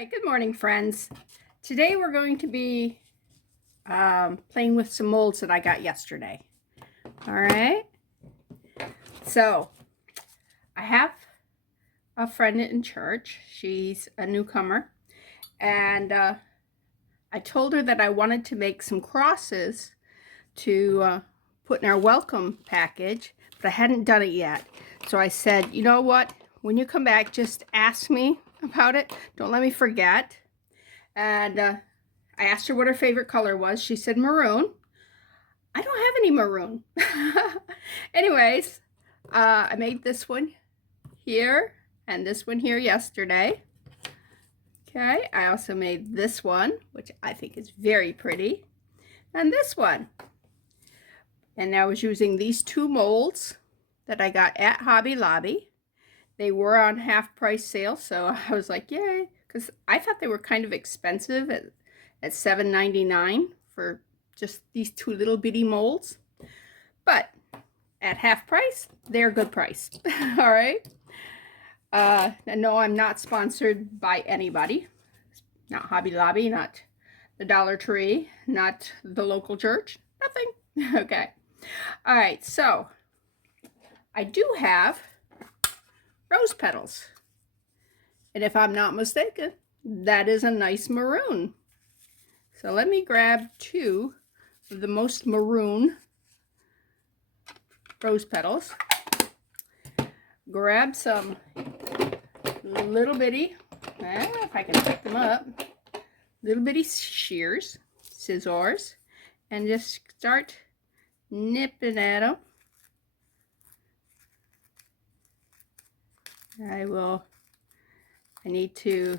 right, good morning, friends. Today we're going to be playing with some molds that I got yesterday. All right, so I have a friend in church. She's a newcomer, and I told her that I wanted to make some crosses to put in our welcome package, but I hadn't done it yet. So I said, you know what? When you come back, just ask me about it. Don't let me forget. And I asked her what her favorite color was. She said maroon. I don't have any maroon. Anyways, I made this one here and this one here yesterday. Okay, I also made this one, which I think is very pretty, and this one. And I was using these two molds that I got at Hobby Lobby. They were on half price sale, so I was like, yay, because I thought they were kind of expensive at $7.99 for just these two little bitty molds. But at half price, they're a good price. All right. And no, I'm not sponsored by anybody. Not Hobby Lobby, not the Dollar Tree, not the local church, nothing. Okay. All right, so I do have rose petals. And if I'm not mistaken, that is a nice maroon. So let me grab two of the most maroon rose petals. Grab some little bitty, if I can pick them up, little bitty shears, scissors, and just start nipping at them. I need to,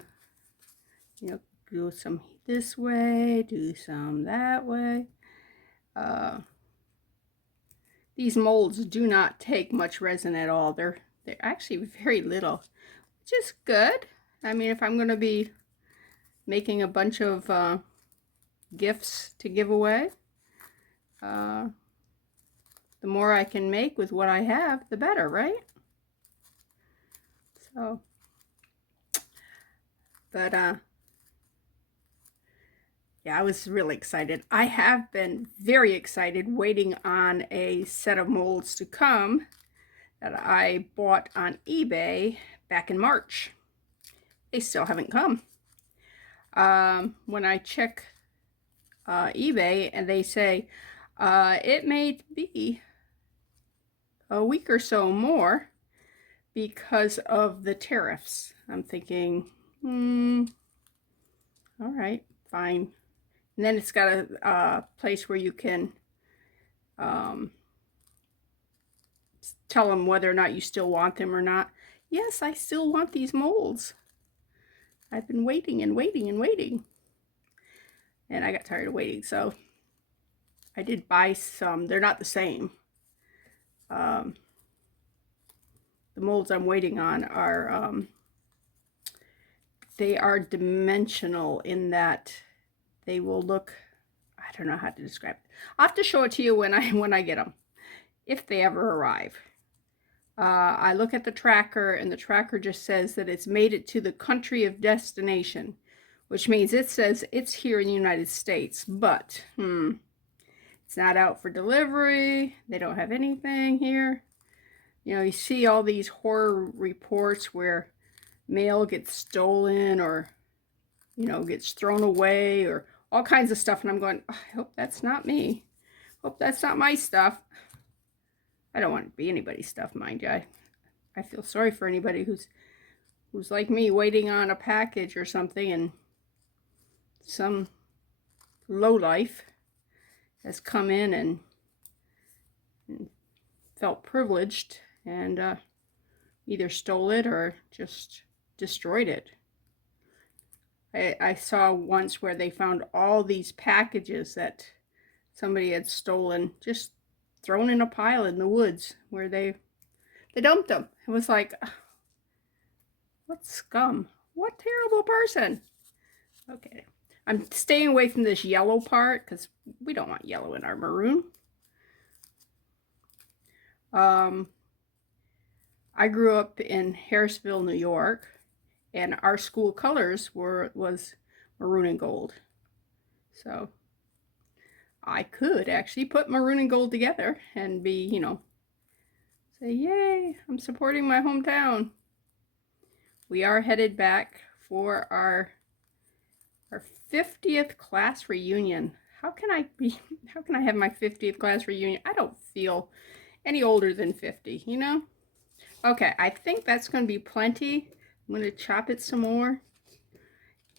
do some this way, do some that way. These molds do not take much resin at all. They're actually very little, which is good. I mean, if I'm going to be making a bunch of gifts to give away, the more I can make with what I have, the better, right? So, but yeah, I was really excited. I have been very excited waiting on a set of molds to come that I bought on eBay back in March. They still haven't come. When I check eBay and they say it may be a week or so more because of the tariffs. I'm thinking, all right, fine. And then it's got a place where you can tell them whether or not you still want them or not. Yes, I still want these molds. I've been waiting and waiting and waiting. And I got tired of waiting, so I did buy some. They're not the same. The molds I'm waiting on are, they are dimensional in that they will look, I don't know how to describe it. I'll have to show it to you when I get them, if they ever arrive. I look at the tracker, and the tracker just says that it's made it to the country of destination, which means it says it's here in the United States, but it's not out for delivery. They don't have anything here. You know, you see all these horror reports where mail gets stolen or, gets thrown away or all kinds of stuff. And I'm going, oh, I hope that's not me. Hope that's not my stuff. I don't want it to be anybody's stuff, mind you. I feel sorry for anybody who's like me, waiting on a package or something, and some lowlife has come in and felt privileged and either stole it or just destroyed it. I saw once where they found all these packages that somebody had stolen, just thrown in a pile in the woods where they dumped them. It was like, what scum, what terrible person. Okay, I'm staying away from this yellow part because we don't want yellow in our maroon. I grew up in Harrisville, New York, and our school colors was maroon and gold. So I could actually put maroon and gold together and be, you know, say, yay, I'm supporting my hometown. We are headed back for our 50th class reunion. How can I have my 50th class reunion? I don't feel any older than 50, you know? Okay, I think that's going to be plenty. I'm going to chop it some more.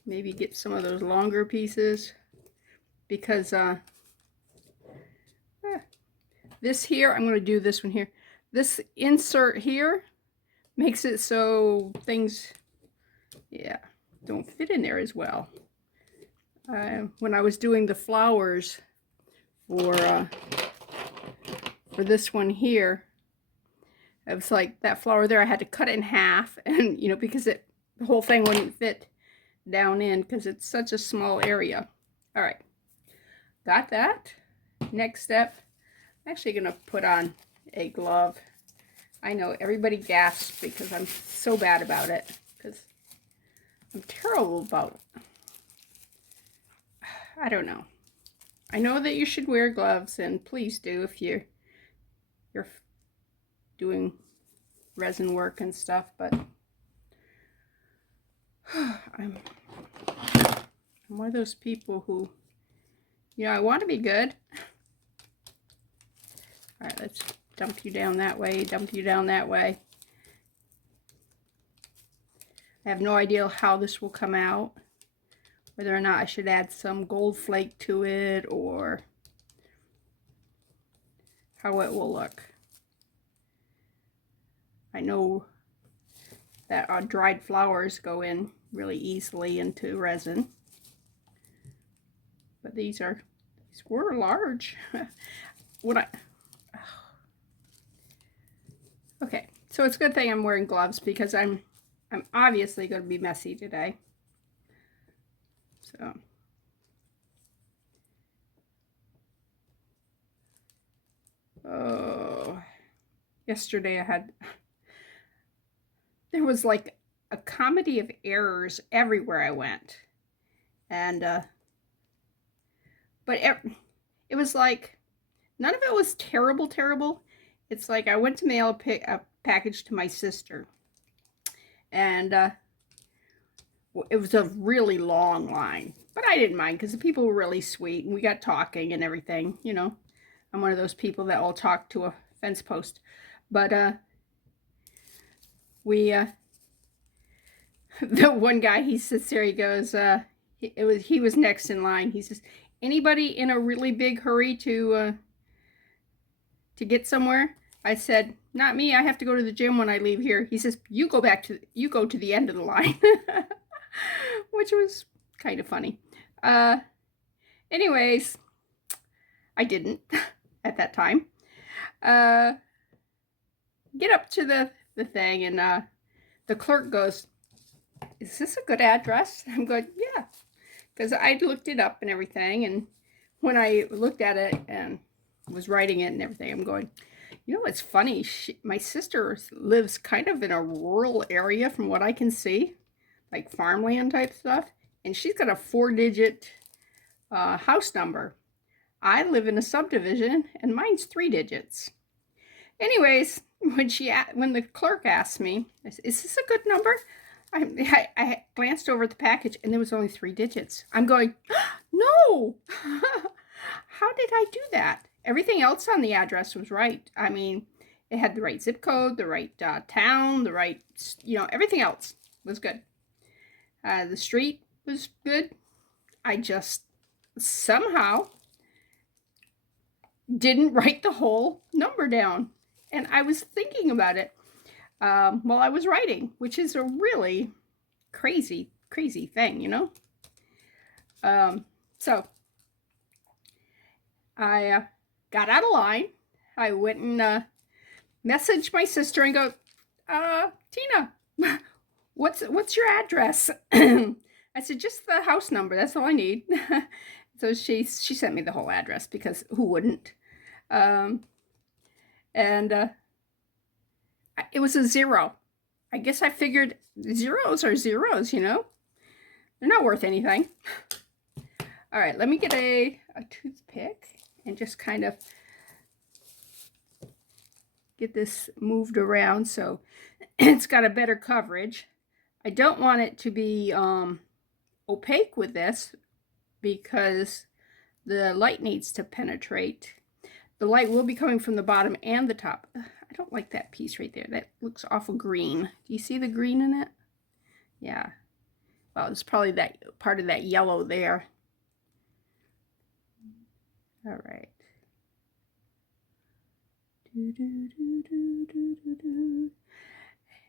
Maybe get some of those longer pieces. Because this here, I'm going to do this one here. This insert here makes it so things, yeah, don't fit in there as well. When I was doing the flowers for this one here, it was like that flower there, I had to cut it in half, and you know, because the whole thing wouldn't fit down in because it's such a small area. All right, got that. Next step, I'm actually gonna put on a glove. I know everybody gasps because I'm so bad about it, because I'm terrible about it. I don't know. I know that you should wear gloves, and please do if you're doing resin work and stuff, but I'm one of those people who, you know, I want to be good. All right, let's dump you down that way, dump you down that way. I have no idea how this will come out, whether or not I should add some gold flake to it or how it will look. I know that dried flowers go in really easily into resin, but these were large. Okay, so it's a good thing I'm wearing gloves because I'm obviously going to be messy today. So yesterday there was like a comedy of errors everywhere I went, and but it was like none of it was terrible. It's like I went to mail a package to my sister, and it was a really long line, but I didn't mind because the people were really sweet, and we got talking and everything. You know, I'm one of those people that will talk to a fence post, but we the one guy, he sits there, he goes, he was next in line. He says, anybody in a really big hurry to get somewhere? I said, not me. I have to go to the gym when I leave here. He says, you go to the end of the line, which was kind of funny. Anyways, I didn't at that time. Get up to the thing, and the clerk goes, is this a good address? I'm going, yeah, because I looked it up and everything, and when I looked at it and was writing it and everything, I'm going, you know, it's funny. My sister lives kind of in a rural area from what I can see, like farmland type stuff, and she's got a 4-digit house number. I live in a subdivision, and mine's 3 digits. Anyways, when the clerk asked me, is this a good number? I glanced over at the package, and there was only 3 digits. I'm going, no! How did I do that? Everything else on the address was right. I mean, it had the right zip code, the right town, the right, you know, everything else was good. The street was good. I just somehow didn't write the whole number down. And I was thinking about it while I was writing, which is a really crazy thing, you know? So I got out of line. I went and messaged my sister and go, Tina, what's your address? I said, just the house number. That's all I need. So she sent me the whole address, because who wouldn't? And it was a 0. I guess I figured zeros are zeros, you know? They're not worth anything. All right, let me get a toothpick and just kind of get this moved around so it's got a better coverage. I don't want it to be opaque with this because the light needs to penetrate. The light will be coming from the bottom and the top. I don't like that piece right there. That looks awful green. Do you see the green in it? Yeah. Well, it's probably that part of that yellow there. All right.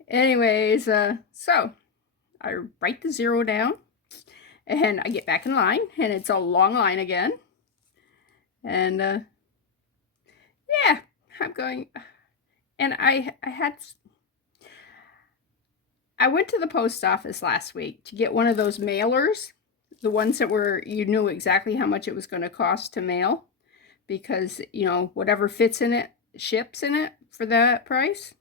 Anyways, so I write the 0 down and I get back in line and it's a long line again. And yeah, I'm going, and I went to the post office last week to get one of those mailers, the ones that were, you knew exactly how much it was going to cost to mail, because, you know, whatever fits in it ships in it for that price.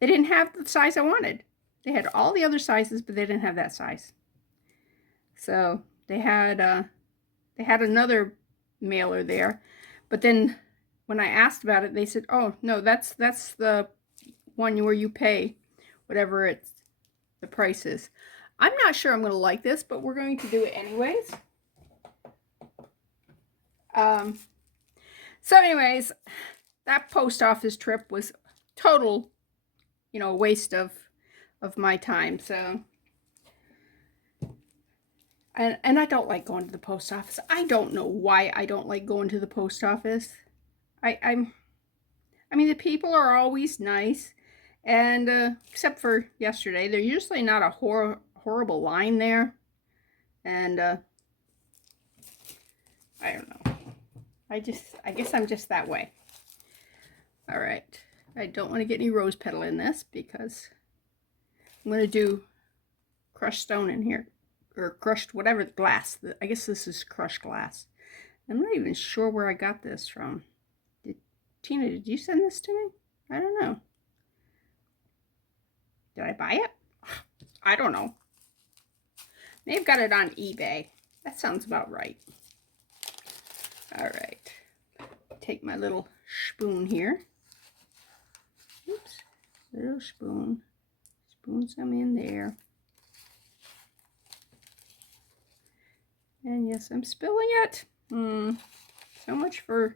They didn't have the size I wanted. They had all the other sizes, but they didn't have that size. So they had another mailer there, but then when I asked about it, they said, "Oh no, that's the one where you pay whatever the price is." I'm not sure I'm going to like this, but we're going to do it anyways. So anyways, that post office trip was total, you know, waste of my time. So, and I don't like going to the post office. I don't know why I don't like going to the post office. I mean, the people are always nice, and except for yesterday, they're usually not a horrible line there. And I don't know. I guess I'm just that way. All right. I don't want to get any rose petal in this because I'm going to do crushed stone in here, or crushed whatever glass. I guess this is crushed glass. I'm not even sure where I got this from. Tina, did you send this to me? I don't know. Did I buy it? I don't know. May have got it on eBay. That sounds about right. All right. Take my little spoon here. Oops. Little spoon. Spoon some in there. And yes, I'm spilling it. So much for...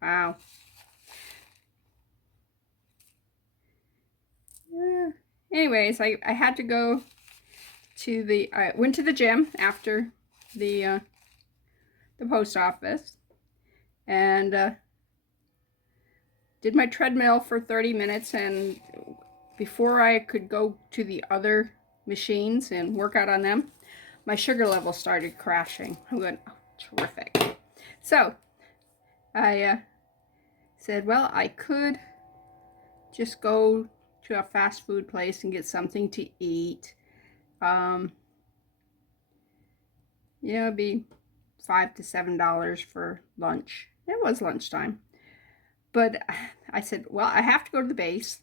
Wow. Anyways, I had to go to the... I went to the gym after the post office. And did my treadmill for 30 minutes. And before I could go to the other machines and work out on them, my sugar level started crashing. I'm going, oh, terrific. So I said, well, I could just go to a fast food place and get something to eat. Yeah, it'd be $5 to $7 for lunch. It was lunchtime. But I said, well, I have to go to the base.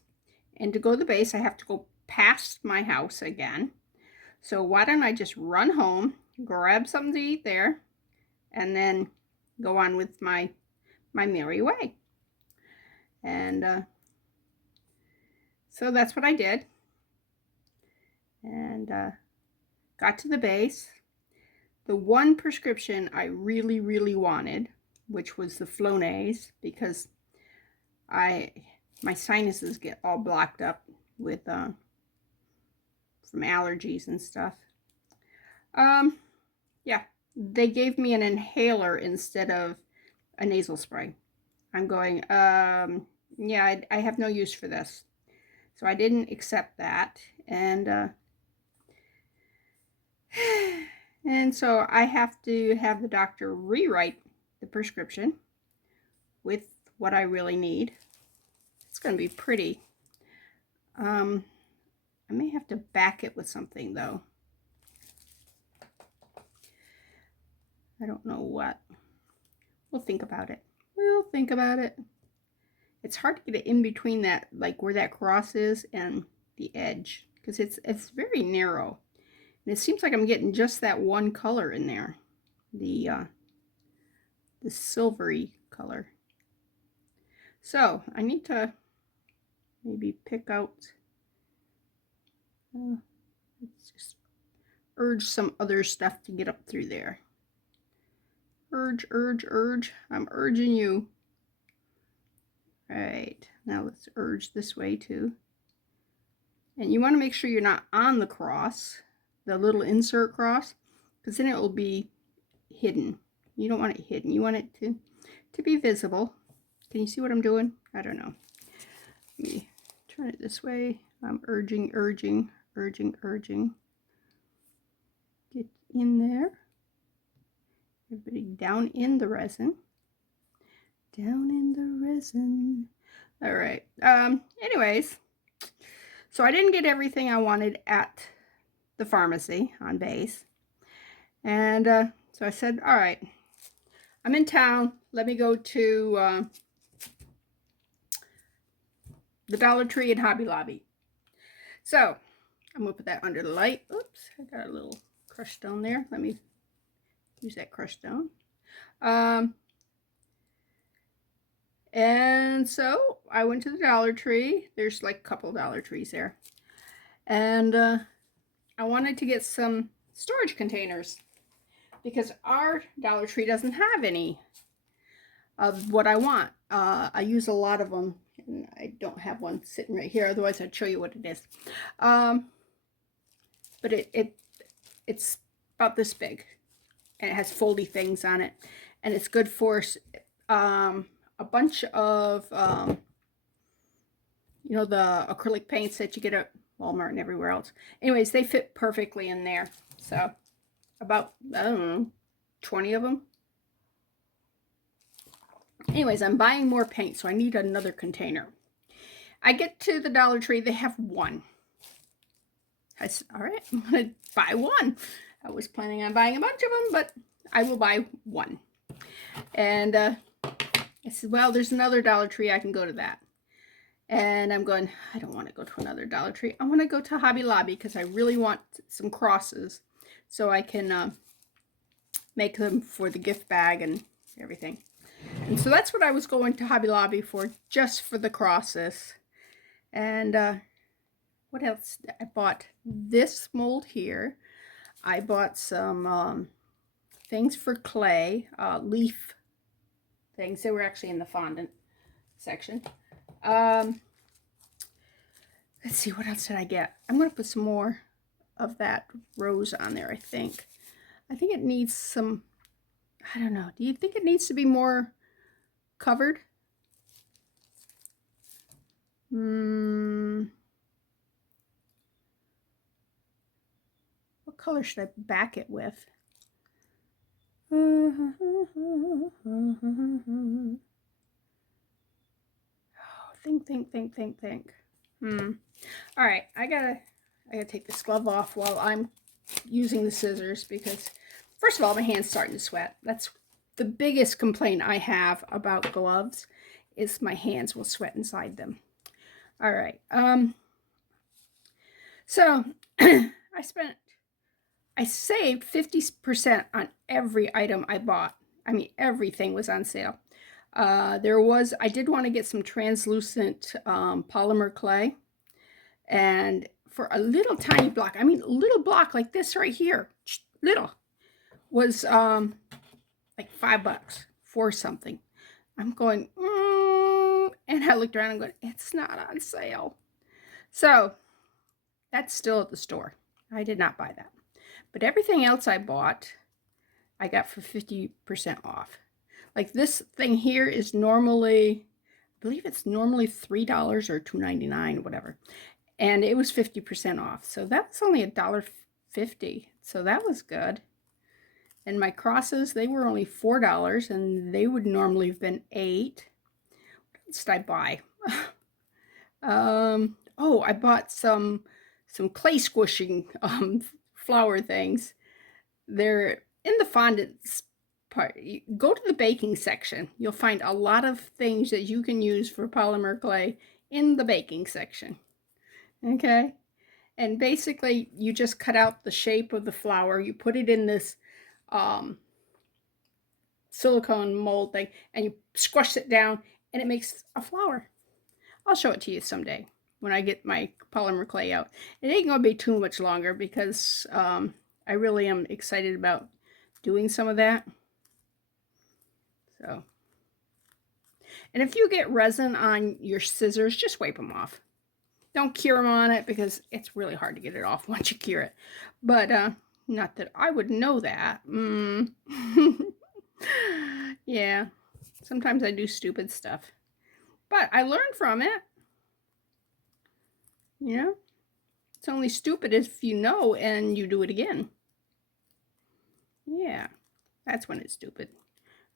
And to go to the base, I have to go past my house again. So why don't I just run home, grab something to eat there, and then go on with my merry way. And so that's what I did. And got to the base. The one prescription I really, really wanted, which was the Flonase, because my sinuses get all blocked up with from allergies and stuff. Yeah, they gave me an inhaler instead of a nasal spray. I'm going, yeah, I have no use for this. So I didn't accept that. And so I have to have the doctor rewrite the prescription with what I really need. It's going to be pretty. I may have to back it with something, though. I don't know what. We'll think about it. We'll think about it. it's hard to get it in between that, like where that cross is and the edge, because it's very narrow. And it seems like I'm getting just that one color in there, the silvery color. So I need to maybe pick out, let's just urge some other stuff to get up through there. Urge, urge, urge. I'm urging you. All right, now let's urge this way too. And you want to make sure you're not on the cross, the little insert cross, because then it will be hidden. You don't want it hidden. You want it to be visible. Can you see what I'm doing? I don't know. Let me turn it this way. I'm urging, urging, urging, urging. Get in there. Everybody down in the resin. Down in the resin. All right. Anyways, so I didn't get everything I wanted at the pharmacy on base. And so I said, all right, I'm in town. Let me go to the Dollar Tree and Hobby Lobby. So I'm going to put that under the light. Oops, I got a little crushed stone there. Let me use that crushed stone. And so I went to the Dollar Tree. There's like a couple Dollar Trees there. And I wanted to get some storage containers because our Dollar Tree doesn't have any of what I want. I use a lot of them, and I don't have one sitting right here. Otherwise, I'd show you what it is. But it's about this big, and it has foldy things on it, and it's good for a bunch of you know, the acrylic paints that you get at Walmart and everywhere else. Anyways, they fit perfectly in there. So about, I don't know, 20 of them. Anyways, I'm buying more paint, so I need another container. I get to the Dollar Tree, they have one. I said, all right, I'm going to buy one. I was planning on buying a bunch of them, but I will buy one. And I said, well, there's another Dollar Tree, I can go to that. And I'm going, I don't want to go to another Dollar Tree. I want to go to Hobby Lobby because I really want some crosses so I can make them for the gift bag and everything. And so that's what I was going to Hobby Lobby for, just for the crosses. And what else? I bought this mold here. I bought some things for clay, leaf things. They were actually in the fondant section. Let's see, what else did I get? I'm going to put some more of that rose on there, I think. I think it needs some, I don't know. Do you think it needs to be more covered? What color should I back it with? Think. All right, I gotta take this glove off while I'm using the scissors because, first of all, my hand's starting to sweat. That's the biggest complaint I have about gloves, is my hands will sweat inside them. All right, so I saved 50% on every item I bought. I mean, everything was on sale. I did want to get some translucent polymer clay, and for a little tiny block, I mean, a little block like this right here, little, was like $5 for something. I'm going, and I looked around and going, it's not on sale. So that's still at the store. I did not buy that. But everything else I bought, I got for 50% off. Like this thing here is normally, I believe it's normally $3 or $2.99 or whatever. And it was 50% off. So that was only $1.50. So that was good. And my crosses, they were only $4 and they would normally have been $8. What else did I buy? Oh, I bought some clay squishing flower things. They're in the fondant part. Go to the baking section. You'll find a lot of things that you can use for polymer clay in the baking section. Okay? And basically, you just cut out the shape of the flower. You put it in this silicone mold thing, and you squash it down, and it makes a flower. I'll show it to you someday when I get my polymer clay out. It ain't going to be too much longer because I really am excited about doing some of that. So, and if you get resin on your scissors, just wipe them off. Don't cure them on it because it's really hard to get it off once you cure it. But not that I would know that. Yeah, sometimes I do stupid stuff. But I learned from it. You know, it's only stupid if you know and you do it again. Yeah, that's when it's stupid.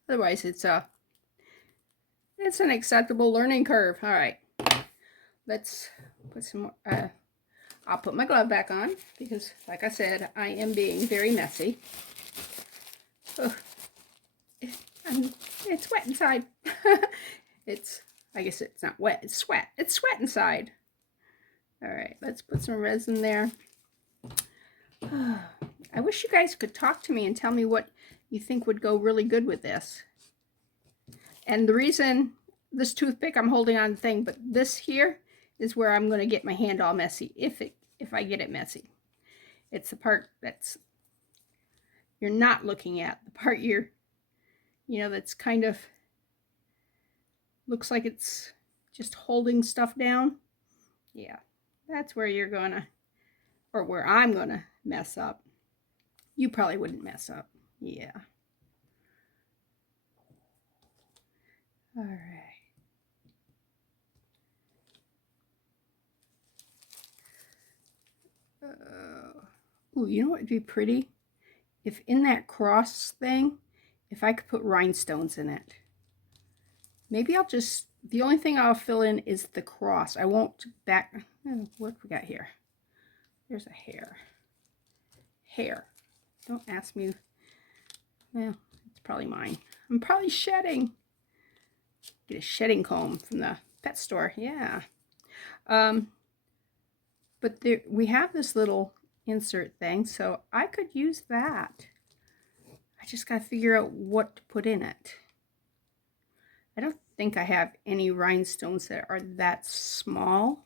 Otherwise, it's an acceptable learning curve. All right, let's put some more. I'll put my glove back on because, like I said, I am being very messy. Oh, it's wet inside. I guess it's not wet. It's sweat. It's sweat inside. All right, let's put some resin there. I wish you guys could talk to me and tell me what you think would go really good with this. And the reason this toothpick, I'm holding on the thing, but this here is where I'm going to get my hand all messy if I get it messy. It's the part that's you're not looking at, the part that's kind of looks like it's just holding stuff down. Yeah, that's where you're gonna, or where I'm gonna mess up. You probably wouldn't mess up. Yeah. All right. Ooh, you know what would be pretty? If in that cross thing, if I could put rhinestones in it. Maybe the only thing I'll fill in is the cross. I won't what we got here? There's a hair. Hair. Don't ask me. Well, it's probably mine. I'm probably shedding. Get a shedding comb from the pet store. Yeah. But we have this little insert thing, so I could use that. I just got to figure out what to put in it. I don't think I have any rhinestones that are that small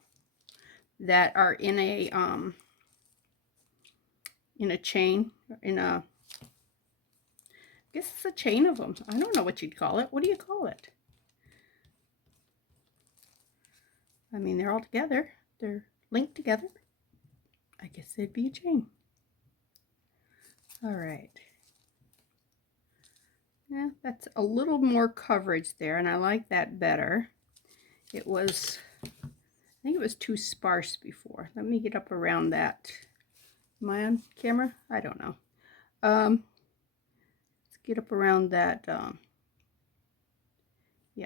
that are in a chain, I guess it's a chain of them. I don't know what you'd call it. What do you call it? I mean, they're all together. They're linked together. I guess they'd be a chain. All right. Yeah, that's a little more coverage there, and I like that better. I think it was too sparse before. Let me get up around that. Am I on camera? I don't know. Let's get up around that. Yeah.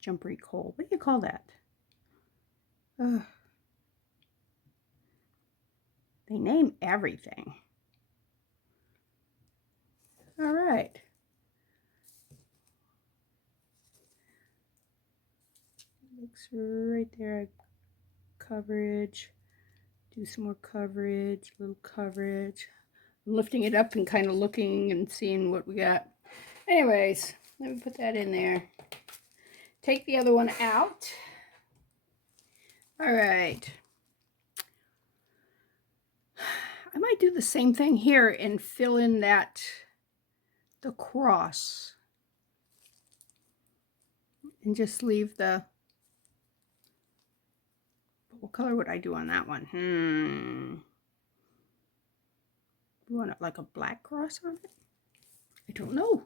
Jumpery coal. What do you call that? They name everything. All right. Looks right there. Coverage. Do some more coverage. Little coverage. I'm lifting it up and kind of looking and seeing what we got. Anyways, let me put that in there. Take the other one out. All right. I might do the same thing here and fill in the cross. And just leave what color would I do on that one? You want it like a black cross on it? I don't know.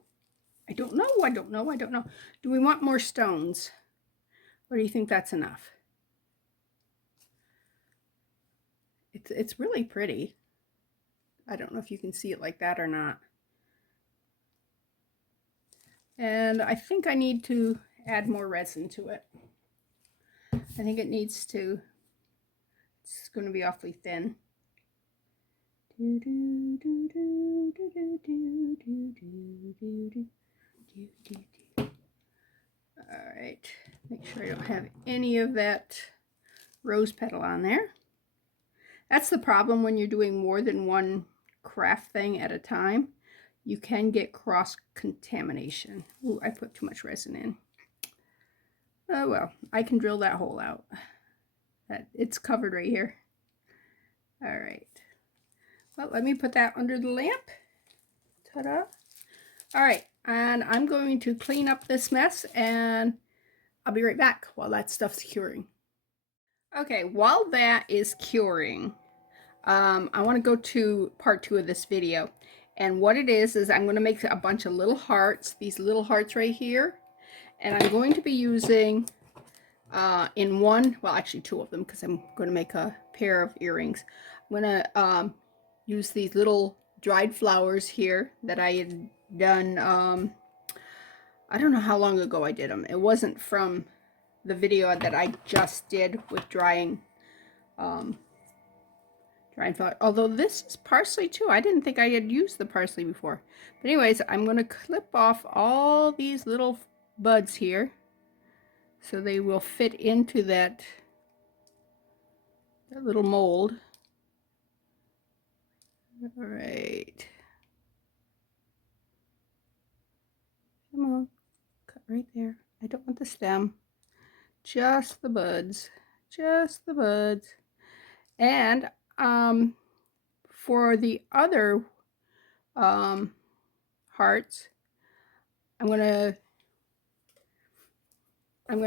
I don't know. Do we want more stones? Or do you think that's enough? It's really pretty. I don't know if you can see it like that or not. And I think I need to add more resin to it. I think it's going to be awfully thin. All right, make sure I don't have any of that rose petal on there. That's the problem when you're doing more than one craft thing at a time. You can get cross contamination. Ooh, I put too much resin in. Oh well, I can drill that hole out. It's covered right here. All right. Well, let me put that under the lamp. Ta-da. All right, and I'm going to clean up this mess, and I'll be right back while that stuff's curing. Okay, while that is curing, I want to go to part 2 of this video. And what it is I'm going to make a bunch of little hearts, these little hearts right here. And I'm going to be using in one, well actually 2 of them, because I'm going to make a pair of earrings. I'm going to use these little dried flowers here that I had done, I don't know how long ago I did them. It wasn't from the video that I just did with drying flower. Although this is parsley too. I didn't think I had used the parsley before. But anyways, I'm going to clip off all these little buds here so they will fit into that little mold. All right. Come on. Cut right there. I don't want the stem. Just the buds. Just the buds. And for the other hearts, I'm gonna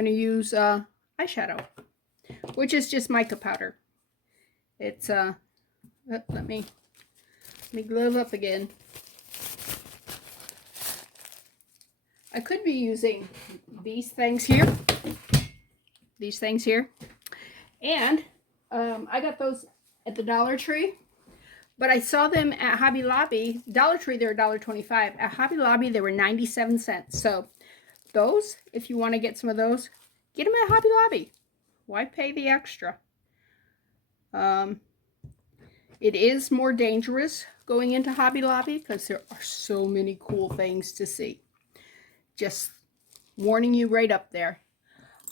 use eyeshadow, which is just mica powder. It's let me glove up again. I could be using these things here, and I got those at the Dollar Tree, but I saw them at Hobby Lobby. Dollar Tree, they're $1.25. At Hobby Lobby, they were 97 cents. So those, if you want to get some of those, get them at Hobby Lobby. Why pay the extra? It is more dangerous going into Hobby Lobby because there are so many cool things to see. Just warning you right up there.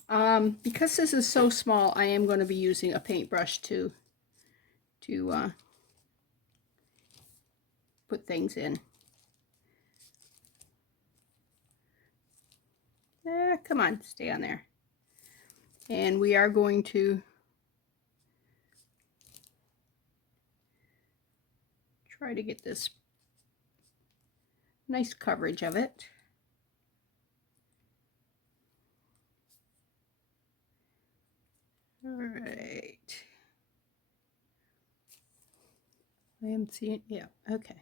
Because this is so small, I am going to be using a paintbrush to put things in. Come on, stay on there. And we are going to try to get this nice coverage of it. All right. I am seeing, yeah, okay.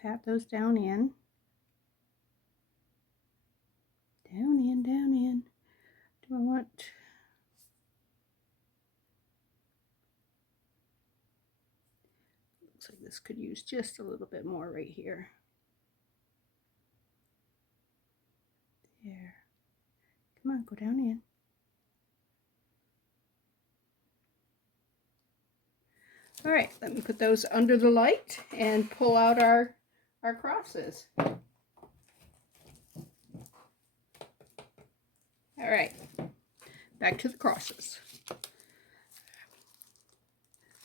Pat those down in. Down in, down in. Do I want... Looks like this could use just a little bit more right here. There. Come on, go down in. All right, let me put those under the light and pull out our crosses. All right, back to the crosses.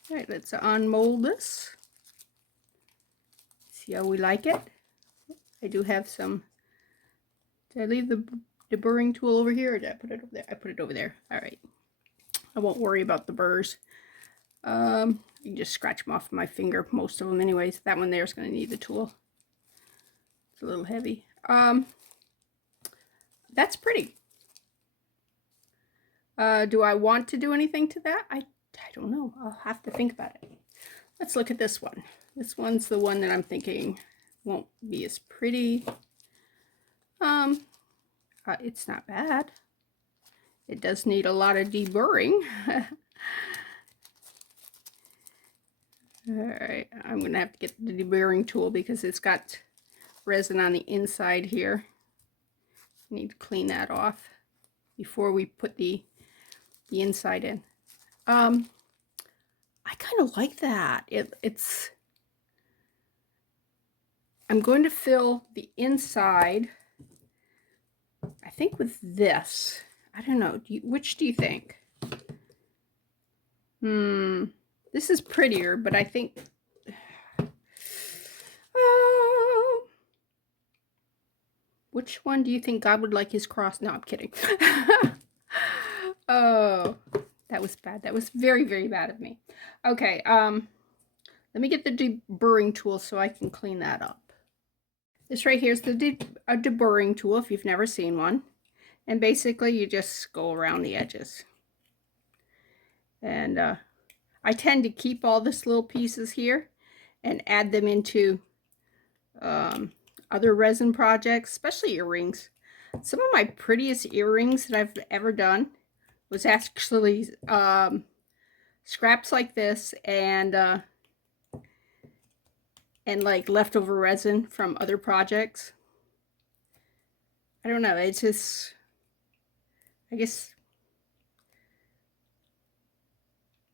All right, let's unmold this. See how we like it. I do have some. Did I leave the burring tool over here, or did I put it over there? I put it over there. All right. I won't worry about the burrs. You can just scratch them off my finger, most of them anyways. That one there is going to need the tool. It's a little heavy. That's pretty. Do I want to do anything to that? I don't know. I'll have to think about it. Let's look at this one. This one's the one that I'm thinking won't be as pretty. It's not bad. It does need a lot of deburring. Alright, I'm going to have to get the deburring tool because it's got resin on the inside here. I need to clean that off before we put the inside in. I kind of like that. I'm going to fill the inside, I think, with this. I don't know. Which do you think? This is prettier, but I think... which one do you think God would like his cross? No, I'm kidding. Oh, that was bad. That was very, very bad of me. Okay, let me get the deburring tool so I can clean that up. This right here is the deburring tool if you've never seen one. And basically you just go around the edges. And I tend to keep all this little pieces here and add them into other resin projects, especially earrings. Some of my prettiest earrings that I've ever done was actually scraps like this and like leftover resin from other projects. I don't know, it's just, I guess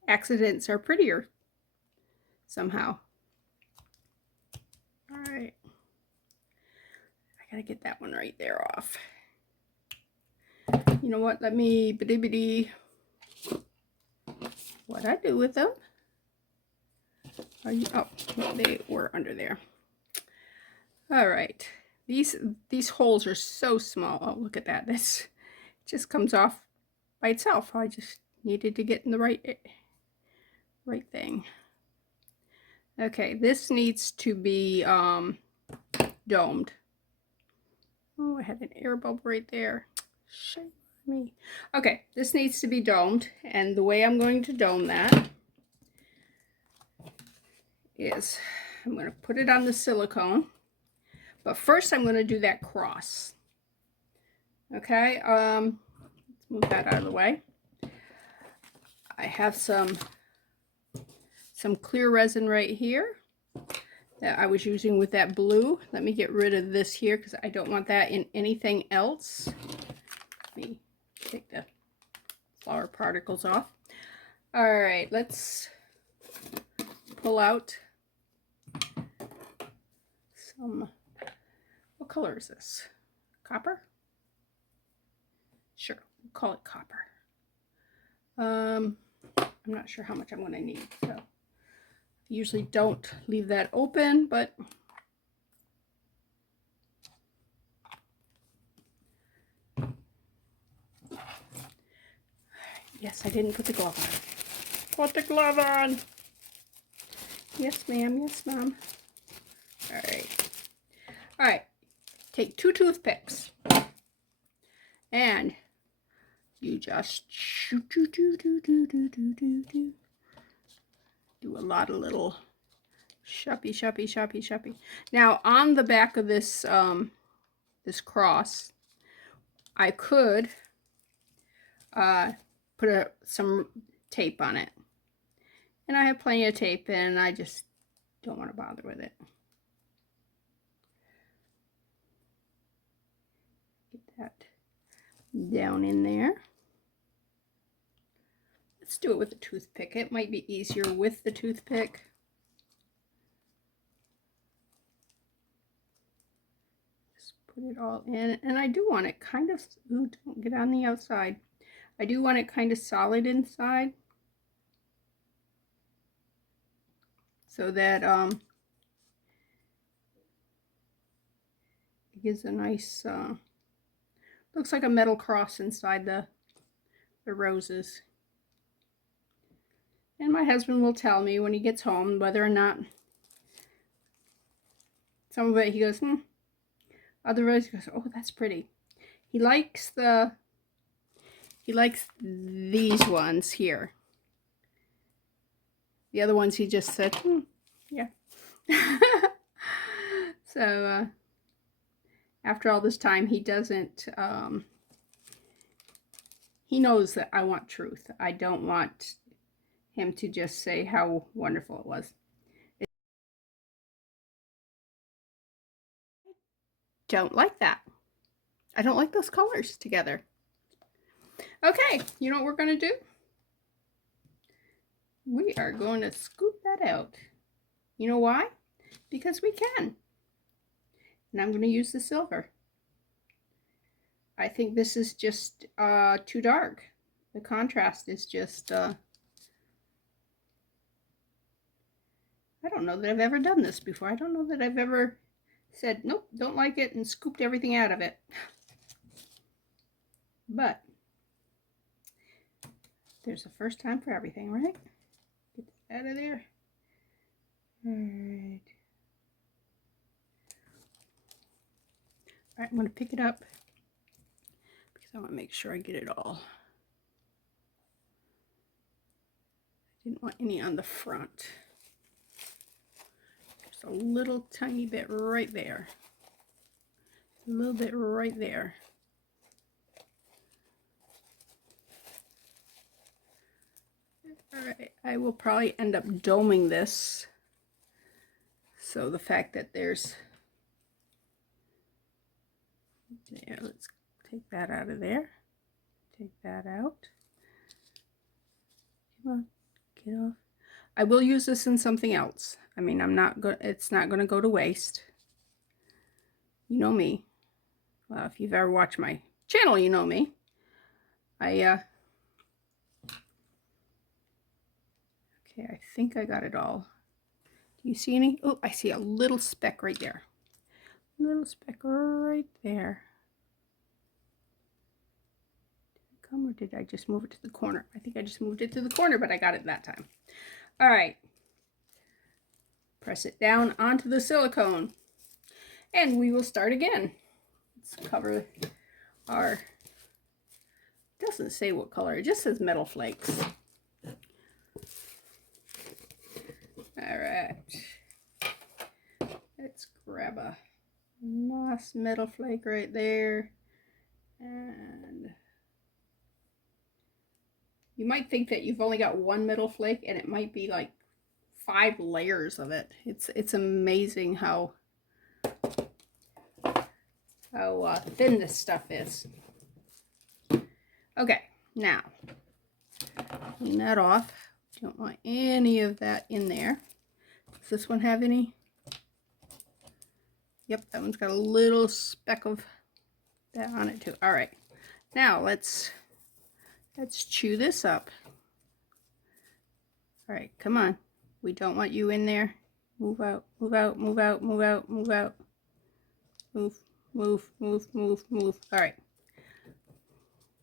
accidents are prettier somehow. All right, I gotta get that one right there off. You know what, let me what I do with them? Are you, oh, they were under there. All right, these holes are so small. Oh, look at that. This just comes off by itself. I just needed to get in the right thing. Okay, this needs to be domed. Oh, I had an air bubble right there. Shame on me. Okay, this needs to be domed, and the way I'm going to dome that is I'm going to put it on the silicone, but first I'm going to do that cross. Okay, let's move that out of the way. I have some clear resin right here that I was using with that blue. Let me get rid of this here because I don't want that in anything else. Let me take the flower particles off. All right, let's pull out some, what color is this? Copper? Sure, we'll call it copper. I'm not sure how much I'm going to need, so I usually don't leave that open, but yes, I didn't put the glove on. Put the glove on. Yes, ma'am. Yes, ma'am. All right. All right. Take 2 toothpicks, and you just do a lot of little shoppy. Now on the back of this this cross, I could put some tape on it, and I have plenty of tape, and I just don't want to bother with it. Get that down in there. Let's do it with a toothpick. It might be easier with the toothpick. Just put it all in, and I do want it kind of, ooh, don't get on the outside. I do want it kind of solid inside, so that it gives a nice, looks like a metal cross inside the roses. And my husband will tell me when he gets home whether or not some of it, he goes, otherwise he goes, oh, that's pretty. He likes these ones here. The other ones he just said, yeah. So after all this time, he doesn't, he knows that I want truth. I don't want him to just say how wonderful it was. Don't like that. I don't like those colors together. Okay, you know what we're going to do? we are going to scoop that out. You know why? Because we can. And I'm going to use the silver. I think this is just too dark. The contrast is just, I don't know that I've ever done this before. I don't know that I've ever said, nope, don't like it, and scooped everything out of it. But there's a first time for everything, right? Get that out of there. All right. All right, I'm going to pick it up because I want to make sure I get it all. I didn't want any on the front. Just a little tiny bit right there. A little bit right there. All right, I will probably end up doming this. So the fact that there's, there, let's take that out of there. Take that out. Come on, get off. I will use this in something else. I mean, it's not going to go to waste. You know me. Well, if you've ever watched my channel, you know me. Okay, I think I got it all. Do you see any? Oh, I see a little speck right there. Little speck right there. Did it come, or did I just move it to the corner? I think I just moved it to the corner, but I got it that time. All right. Press it down onto the silicone. And we will start again. Let's cover our, it doesn't say what color, it just says metal flakes. All right. Let's grab a nice metal flake right there. And you might think that you've only got one metal flake, and it might be like 5 layers of it. It's amazing how thin this stuff is. Okay, now clean that off. Don't want any of that in there. Does this one have any? Yep, that one's got a little speck of that on it too. All right, now let's chew this up. All right, come on. We don't want you in there. Move out, move out, move out, move out, move out. Move, move, move, move, move. All right.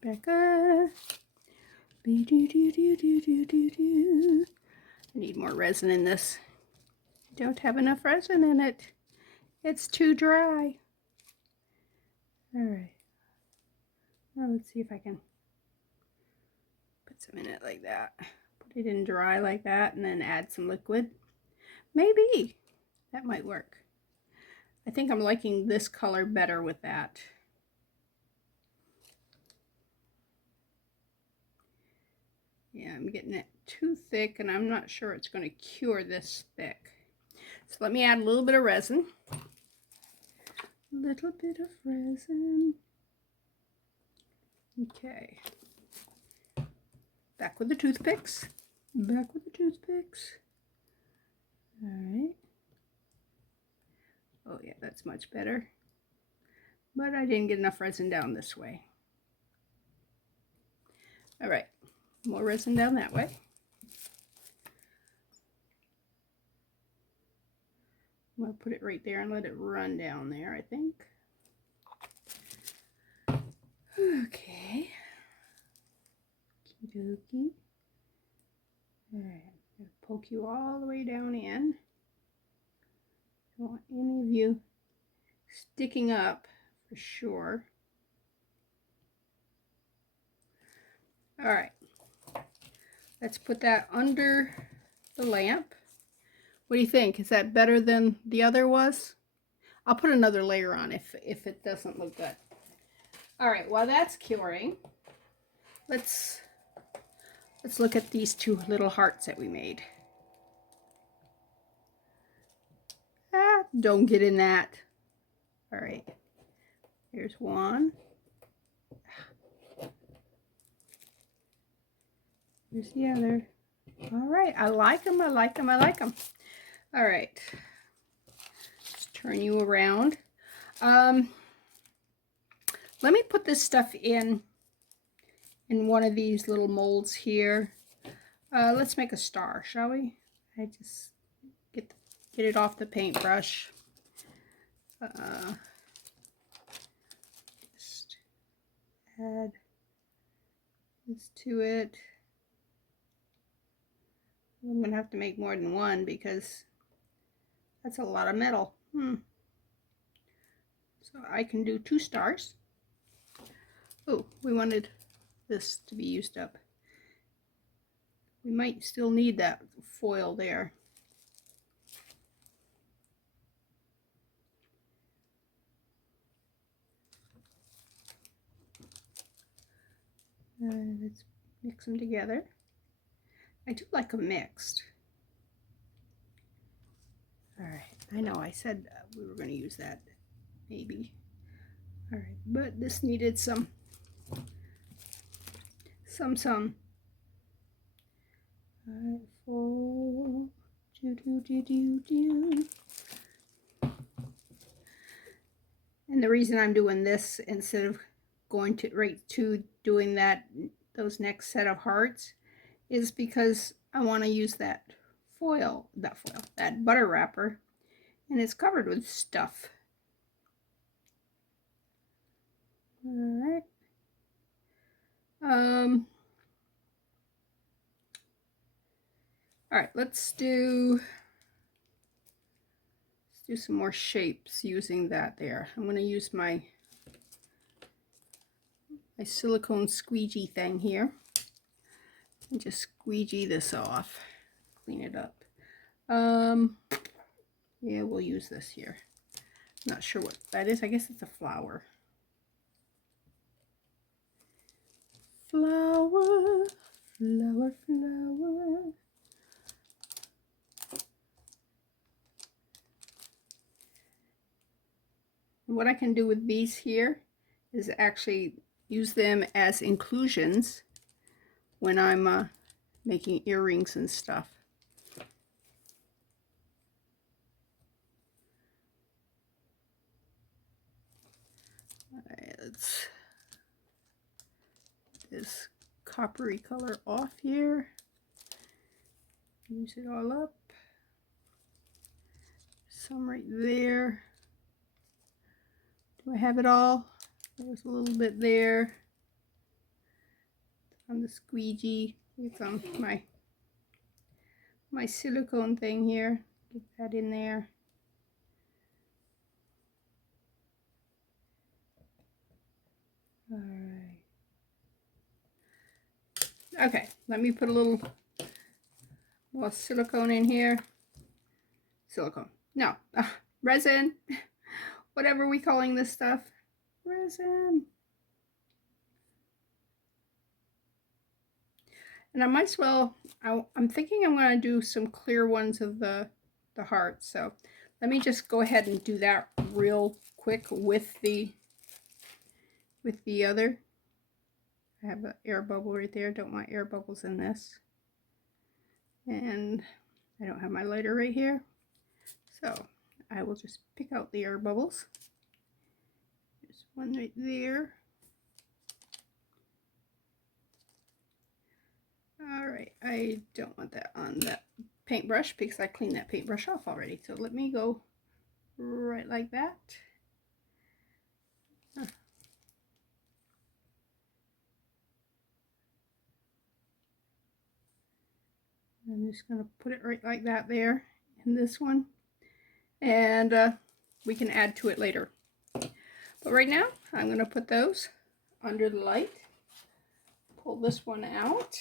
Back up. I need more resin in this. I don't have enough resin in it. It's too dry. All right. Now let's see if I can put some in it like that. Put it in dry like that and then add some liquid. Maybe that might work. I think I'm liking this color better with that. Yeah, I'm getting it too thick, and I'm not sure it's going to cure this thick. So let me add a little bit of resin. Little bit of resin. Okay. Back with the toothpicks. Back with the toothpicks. All right. Oh yeah, that's much better. But I didn't get enough resin down this way. All right, more resin down that way. I'm gonna put it right there and let it run down there, I think. Okay. Okie dokie. All right, I'm gonna poke you all the way down in. Don't want any of you sticking up for sure. All right, let's put that under the lamp. What do you think? Is that better than the other was? I'll put another layer on if it doesn't look good. All right, while that's curing, let's look at these 2 little hearts that we made. Ah, don't get in that. All right, here's one. Here's the other. All right, I like them, I like them, I like them. All right, let's turn you around. Let me put this stuff in one of these little molds here. Let's make a star, shall we? I just get it off the paintbrush. Just add this to it. I'm gonna have to make more than one because that's a lot of metal. So I can do 2 stars. Oh, we wanted this to be used up. We might still need that foil there. Let's mix them together. I do like them mixed. All right, I know I said we were going to use that, maybe. All right, but this needed some. All right, fold. And the reason I'm doing this instead of going to right to doing those next set of hearts is because I want to use that butter wrapper, and it's covered with stuff. All right. All right, let's do some more shapes using that there. I'm going to use my silicone squeegee thing here and just squeegee this off, clean it up. Yeah, we'll use this here. Not sure what that is. I guess it's a flower. Flower, flower, flower. And what I can do with these here is actually use them as inclusions when I'm making earrings and stuff. All right, let's get this coppery color off here. Use it all up. Some right there. Do I have it all? There's a little bit there on the squeegee. It's on my silicone thing here. Get that in there. All right. Okay, let me put a little more silicone in here. Silicone. No, resin. Whatever are we calling this stuff? Resin. And I might as well, I'm thinking I'm going to do some clear ones of the heart. So let me just go ahead and do that real quick with the other. I have an air bubble right there. Don't want air bubbles in this. And I don't have my lighter right here. So I will just pick out the air bubbles. There's one right there. All right, I don't want that on that paintbrush because I cleaned that paintbrush off already. So let me go right like that. I'm just going to put it right like that there in this one. And we can add to it later. But right now, I'm going to put those under the light. Pull this one out.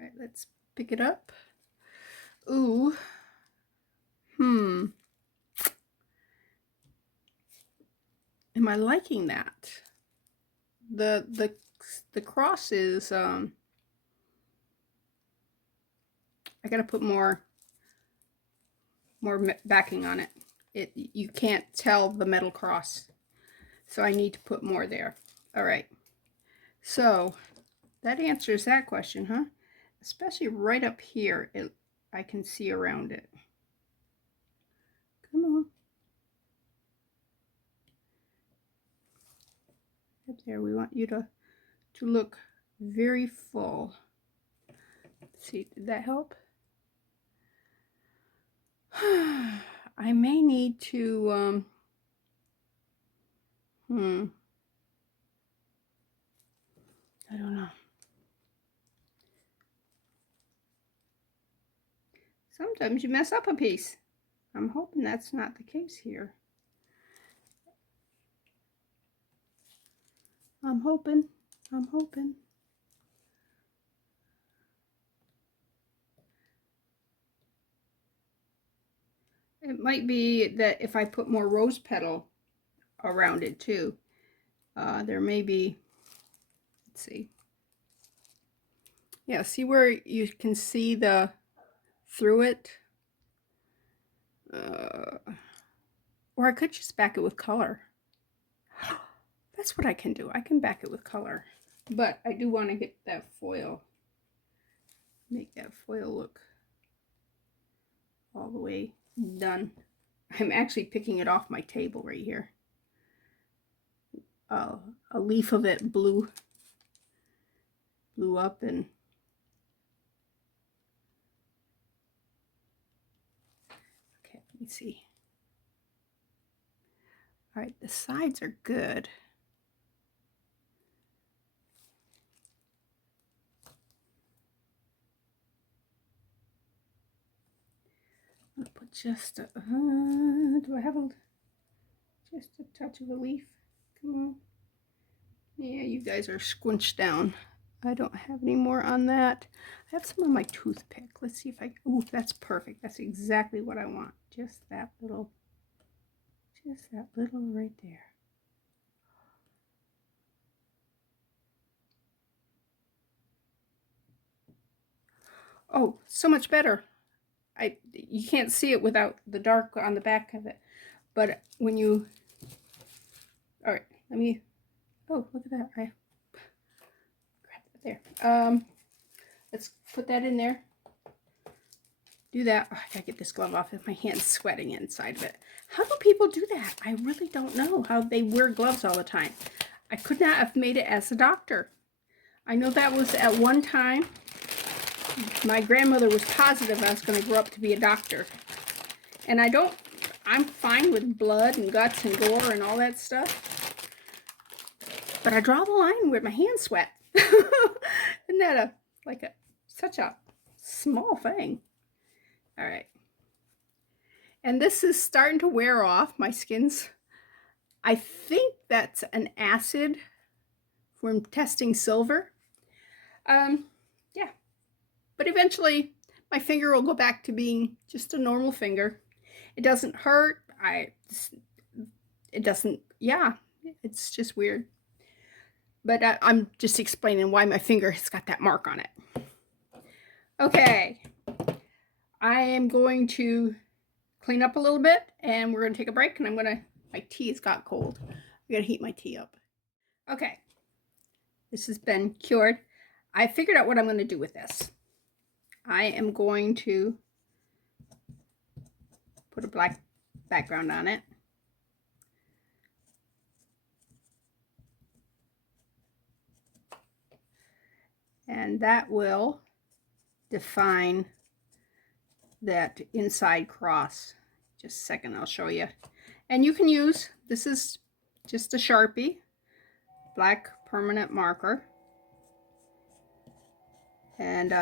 All right, let's pick it up. Ooh. Am I liking that? The cross is I gotta put more backing on it. You can't tell the metal cross, so I need to put more there. All right, so that answers that question, huh? especially right up here, I can see around it. Come on. Up there, we want you to look very full. Let's see, did that help? I may need to, I don't know. Sometimes you mess up a piece. I'm hoping that's not the case here. I'm hoping. It might be that if I put more rose petal around it too, there may be, let's see. Yeah, see where you can see the through it? Or I could just back it with color. That's what I can do. I can back it with color. But I do want to get that foil, make that foil look all the way done. I'm actually picking it off my table right here. A leaf of it blew up, and okay, let me see. All right, the sides are good. I'll put just a, do I have just a touch of a leaf? Come on. Yeah, you guys are squinched down. I don't have any more on that. I have some on my toothpick. Let's see if I, oh, that's perfect. That's exactly what I want. Just that little right there. Oh, so much better. You can't see it without the dark on the back of it. But when you, all right, let me, oh, look at that. I grabbed it there. Let's put that in there. Do that. Oh, I gotta get this glove off if my hand's sweating inside of it. How do people do that? I really don't know how they wear gloves all the time. I could not have made it as a doctor. I know that was at one time. My grandmother was positive I was going to grow up to be a doctor. And I'm fine with blood and guts and gore and all that stuff. But I draw the line where my hands sweat. Isn't that such a small thing? All right. And this is starting to wear off. My skin's, I think that's an acid from testing silver. Yeah. But eventually my finger will go back to being just a normal finger. It doesn't hurt. It doesn't, yeah, it's just weird. But I'm just explaining why my finger has got that mark on it. Okay. I am going to clean up a little bit, and we're going to take a break, and my tea's got cold. I'm going to heat my tea up. Okay. This has been cured. I figured out what I'm going to do with this. I am going to put a black background on it. And that will define that inside cross. Just a second, I'll show you. And you can use, this is just a Sharpie, black permanent marker. And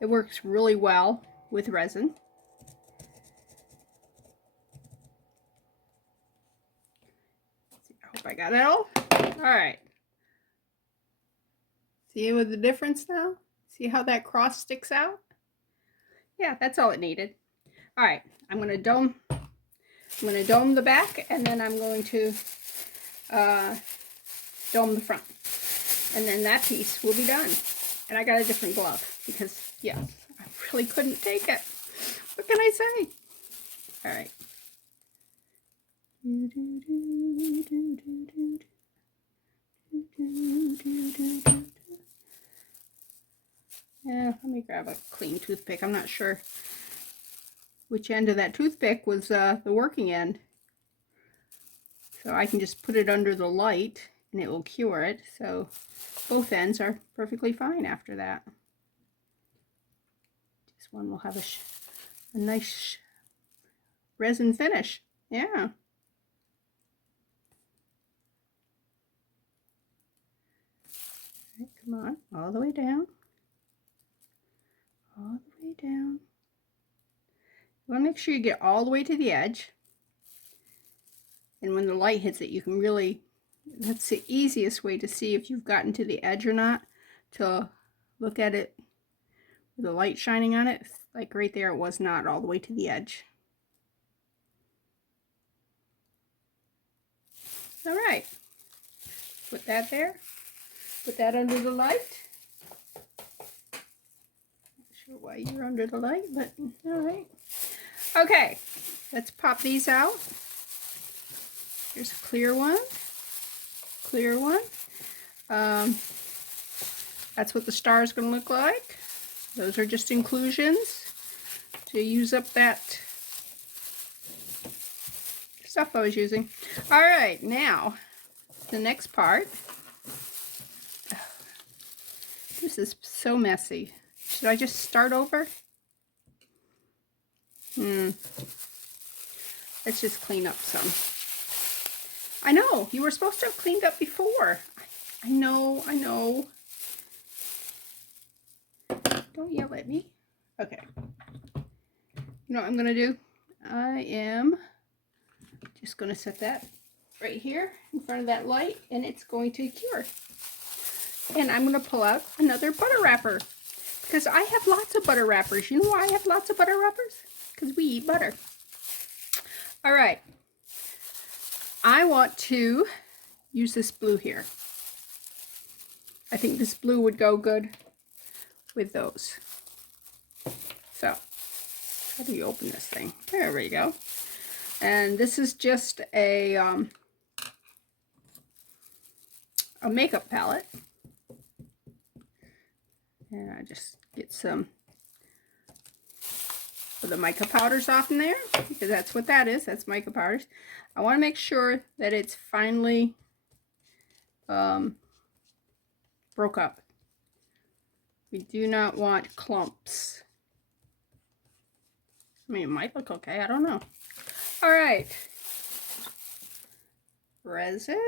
it works really well with resin. I hope I got it all. All right. See with the difference now? See how that cross sticks out? Yeah, that's all it needed. All right, I'm gonna dome the back, and then I'm going to dome the front. And then that piece will be done. And I got a different glove because, yeah, I really couldn't take it. What can I say? All right. Yeah, let me grab a clean toothpick. I'm not sure which end of that toothpick was the working end. So I can just put it under the light and it will cure it. So both ends are perfectly fine after that. This one will have a nice resin finish. Yeah. Right, come on, all the way down. All the way down. You want to make sure you get all the way to the edge. And when the light hits it, you can really, that's the easiest way to see if you've gotten to the edge or not, to look at it with the light shining on it. Like right there, it was not all the way to the edge. All right, put that there. Put that under the light. Not sure why you're under the light, but all right. Okay, let's pop these out. Here's a clear one. Clear one. That's what the star is going to look like. Those are just inclusions to use up that stuff I was using. All right, now the next part. This is so messy. Should I just start over? Let's just clean up some. I know, you were supposed to have cleaned up before. I know. Don't yell at me. Okay. You know what I'm going to do? I am just going to set that right here in front of that light, and it's going to cure. And I'm going to pull out another butter wrapper, because I have lots of butter wrappers. You know why I have lots of butter wrappers? Because we eat butter. All right. I want to use this blue here. I think this blue would go good with those. So, how do you open this thing? There we go. And this is just a makeup palette. And I just get some of the mica powders off in there, because that's what that is. That's mica powders. I want to make sure that it's finally broke up. We do not want clumps. I mean, it might look okay. I don't know. All right. Resin.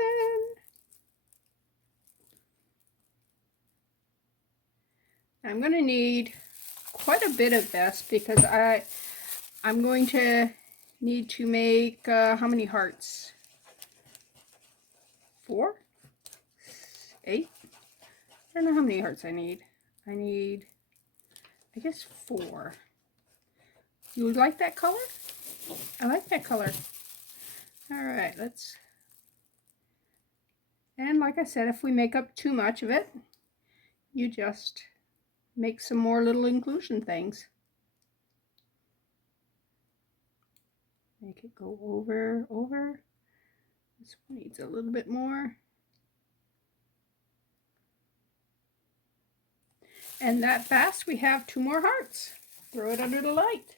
I'm going to need quite a bit of this, because I'm going to need to make how many hearts? 4? 8? I don't know how many hearts I need. I guess 4. You would like that color? I like that color. All right, let's, and like I said, if we make up too much of it, you just make some more little inclusion things. Make it go over. This one needs a little bit more. And that fast, we have 2 more hearts. Throw it under the light.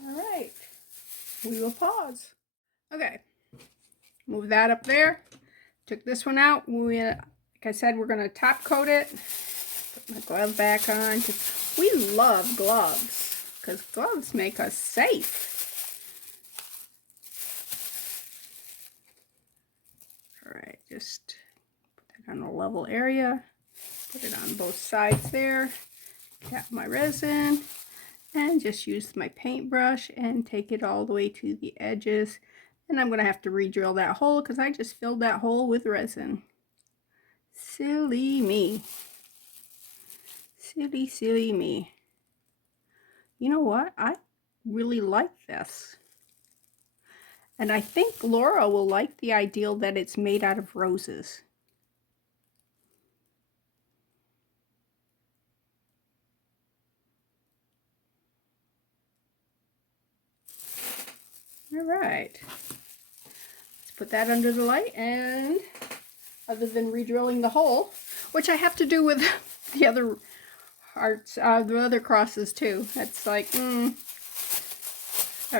All right, we will pause. Okay, move that up there. Took this one out. Like I said, we're going to top coat it. Put my glove back on. We love gloves, because gloves make us safe. All right, just put that on a level area. Put it on both sides there. Tap my resin. And just use my paintbrush and take it all the way to the edges. And I'm going to have to re-drill that hole, because I just filled that hole with resin. Silly me. Silly me. You know what? I really like this. And I think Laura will like the idea that it's made out of roses. All right. Let's put that under the light, and other than re-drilling the hole, which I have to do with the other hearts, the other crosses too. That's like, All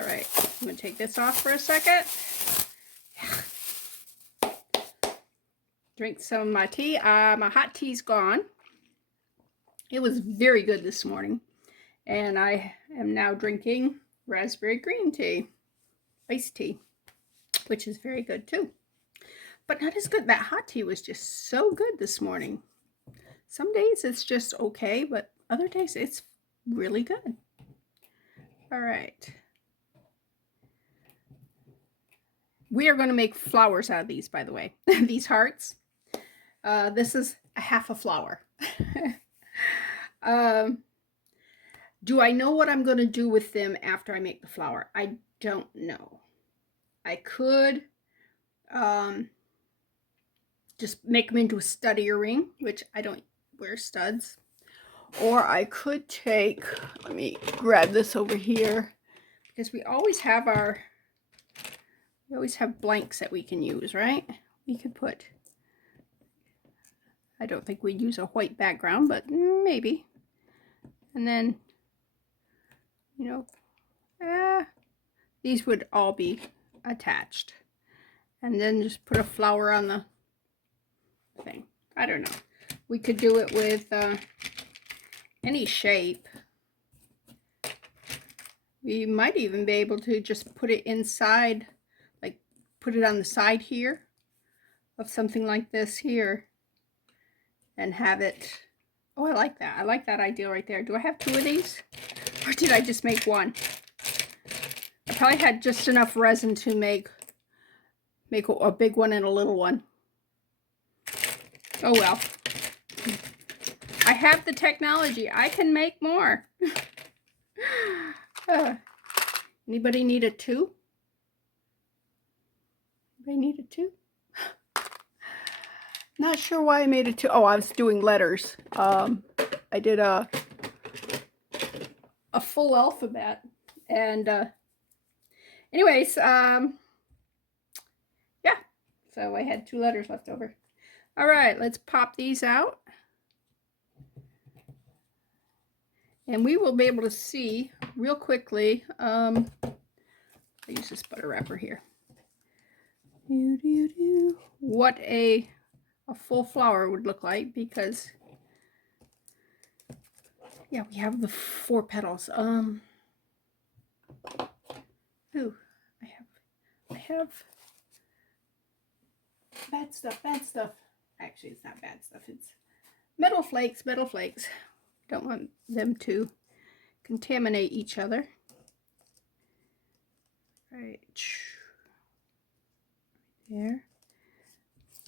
right, I'm gonna take this off for a second. Drink some of my tea. My hot tea's gone. It was very good this morning. And I am now drinking raspberry green tea, iced tea, which is very good too. But not as good. That hot tea was just so good this morning. Some days it's just okay, but other days it's really good. All right. We are going to make flowers out of these, by the way. These hearts. This is a half a flower. Do I know what I'm going to do with them after I make the flower? I don't know. I could just make them into a stud earring, which I don't wear studs. Or I could take, let me grab this over here, because we always have blanks that we can use, right? We could put, I don't think we'd use a white background, but maybe. And then, you know, these would all be attached. And then just put a flower on the thing. I don't know. We could do it with any shape. We might even be able to just put it inside, like put it on the side here of something like this here and have it. Oh, I like that. I like that idea right there. Do I have two of these? Or did I just make one? I probably had just enough resin to make a big one and a little one. Oh well. I have the technology. I can make more. Anybody need a two? Anybody need a two? Not sure why I made a two. Oh, I was doing letters. I did a full alphabet. And anyways, yeah. So I had two letters left over. All right, let's pop these out. And we will be able to see real quickly. I use this butter wrapper here. What a full flower would look like, because yeah, we have the 4 petals. Ooh, I have bad stuff. Actually, it's not bad stuff. It's metal flakes. Don't want them to contaminate each other. Right there.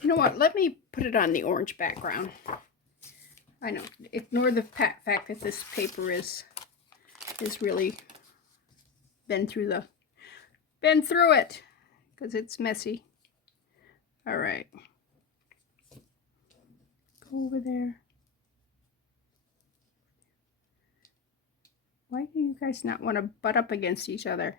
You know what? Let me put it on the orange background. I know. Ignore the fact that this paper is really been through it, because it's messy. All right. Go over there. Why do you guys not want to butt up against each other?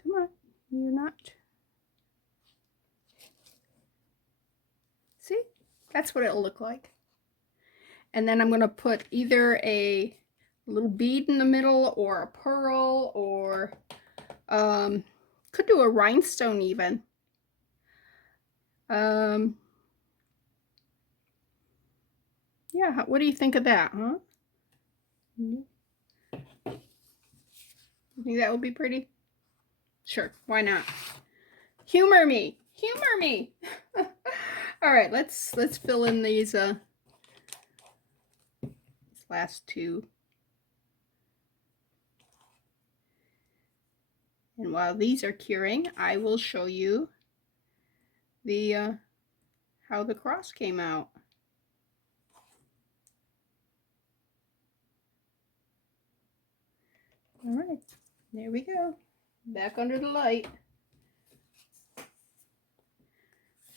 Come on, you're not. See? That's what it'll look like. And then I'm going to put either a little bead in the middle, or a pearl, or could do a rhinestone even. Yeah, what do you think of that, huh? You think that would be pretty? Sure, why not? Humor me. All right, let's fill in these last two. And while these are curing, I will show you the how the cross came out. All right, there we go. Back under the light. All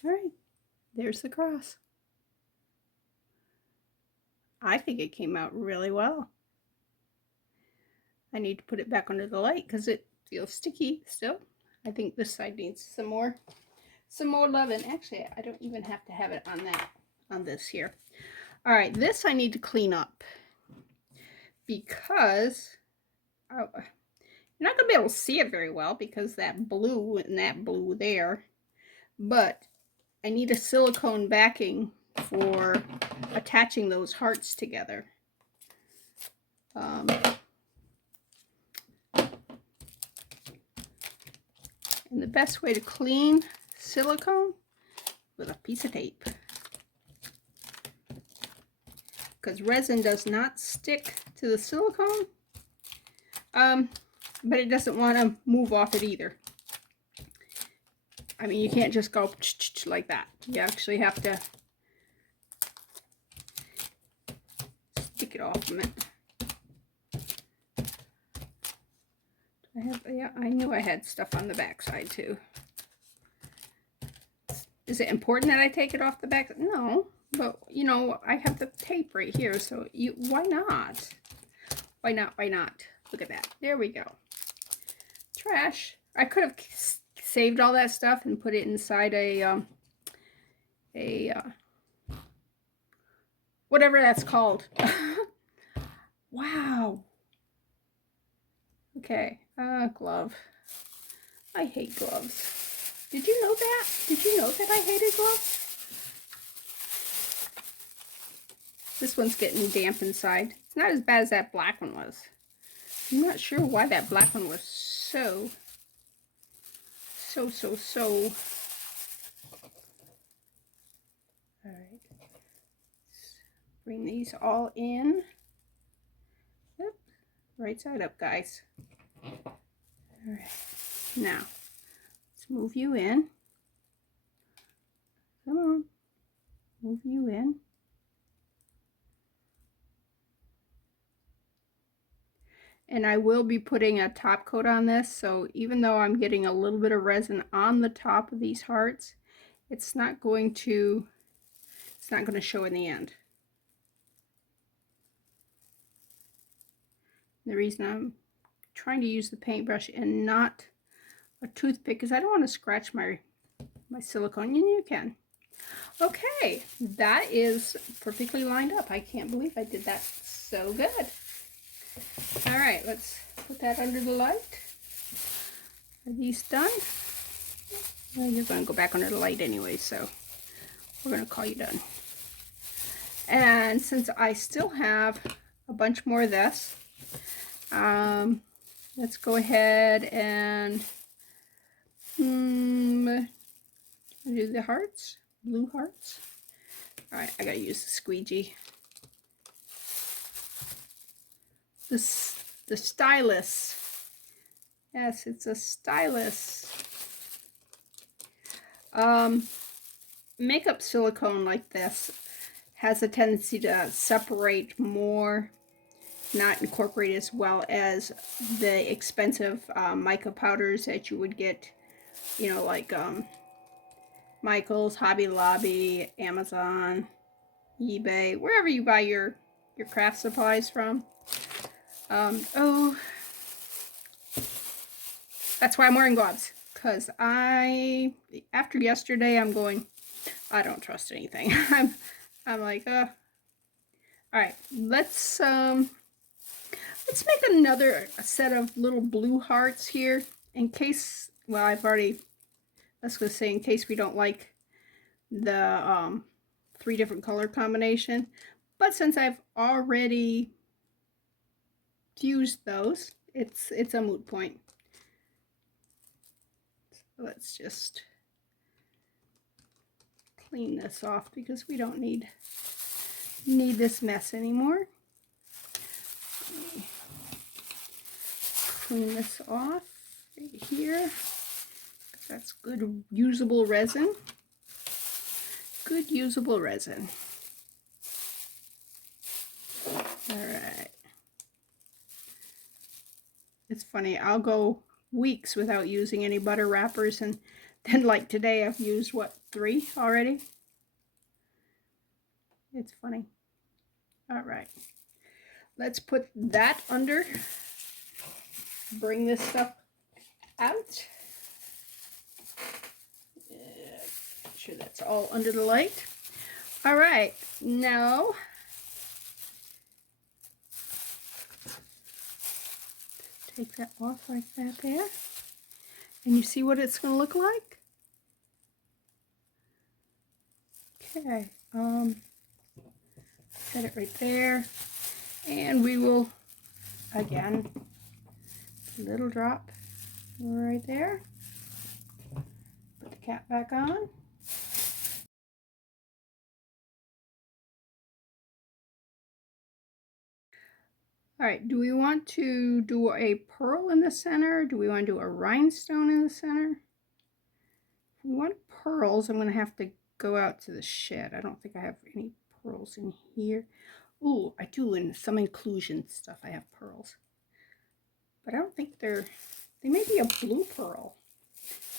right, there's the cross. I think it came out really well. I need to put it back under the light because it feels sticky still. I think this side needs some more some more loving. Actually, I don't even have to have it on this here. All right, this I need to clean up because you're not gonna be able to see it very well because that blue and that blue there, but I need a silicone backing for attaching those hearts together. And the best way to clean silicone with a piece of tape, because resin does not stick to the silicone, but it doesn't want to move off it either. I mean, you can't just go like that. You actually have to stick it off from it. Yeah, I knew I had stuff on the back side too. Is it important that I take it off the back? No, but you know, I have the tape right here, so why not? Why not? Why not? Look at that. There we go. Trash. I could have saved all that stuff and put it inside a whatever that's called. Wow. Okay, glove. I hate gloves. Did you know that? Did you know that I hated gloves? This one's getting damp inside. It's not as bad as that black one was. I'm not sure why that black one was so. All right. Bring these all in. Yep. Right side up, guys. All right. Now, let's move you in. Come on. Move you in. And I will be putting a top coat on this, so even though I'm getting a little bit of resin on the top of these hearts, it's not going to show in the end. The reason I'm trying to use the paintbrush and not a toothpick is I don't want to scratch my silicone, and you can. Okay, that is perfectly lined up. I can't believe I did that so good. All right, let's put that under the light. Are these done? Well, you're going to go back under the light anyway, so we're going to call you done. And since I still have a bunch more of this, let's go ahead and do the hearts, blue hearts. All right, I got to use the squeegee. The stylus. Yes, it's a stylus. Makeup silicone like this has a tendency to separate more, not incorporate as well as the expensive mica powders that you would get, you know, like Michael's, Hobby Lobby, Amazon, eBay, wherever you buy your craft supplies from. Oh, that's why I'm wearing gloves, because after yesterday, I'm going, I don't trust anything. I'm like, all right, let's make another set of little blue hearts here in case, well, let's go say in case we don't like the 3 different color combination, but since I've already fused those, it's a moot point. So let's just clean this off because we don't need this mess anymore. Clean this off right here. That's good usable resin. Good usable resin. All right. It's funny, I'll go weeks without using any butter wrappers, and then like today I've used what, 3 already? It's funny. All right, let's put that under. Bring this stuff out. sure that's all under the light. All right, now take that off like that there. And you see what it's going to look like? Okay, set it right there. And we will, again, little drop right there. Put the cap back on. All right, do we want to do a pearl in the center? Do we want to do a rhinestone in the center? If we want pearls, I'm going to have to go out to the shed. I don't think I have any pearls in here. Ooh, I do in some inclusion stuff. I have pearls. But I don't think they may be a blue pearl.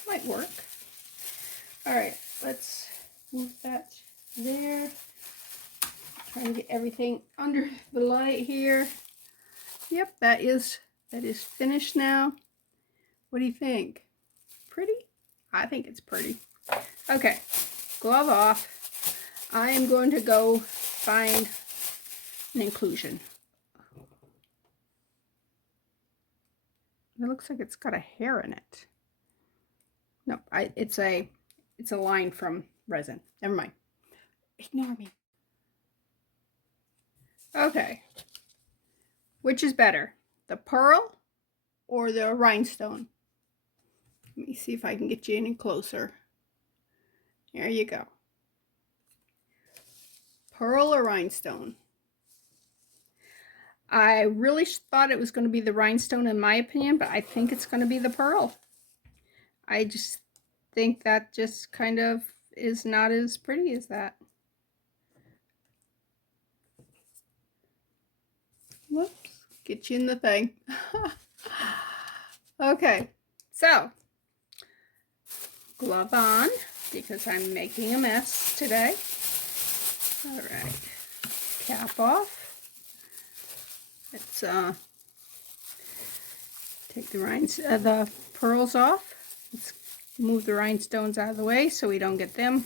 Might work. All right, let's move that there. Trying to get everything under the light here. Yep, that is finished now. What do you think? Pretty? I think it's pretty. Okay, glove off. I am going to go find an inclusion. It looks like it's got a hair in it. No, it's a line from Resin. Never mind. Ignore me. Okay. Which is better, the pearl or the rhinestone? Let me see if I can get you any closer. There you go. Pearl or rhinestone? I really thought it was going to be the rhinestone in my opinion, but I think it's going to be the pearl. I just think that just kind of is not as pretty as that. Whoops, get you in the thing. Okay, so glove on because I'm making a mess today. All right, cap off. Let's take the pearls off. Let's move the rhinestones out of the way so we don't get them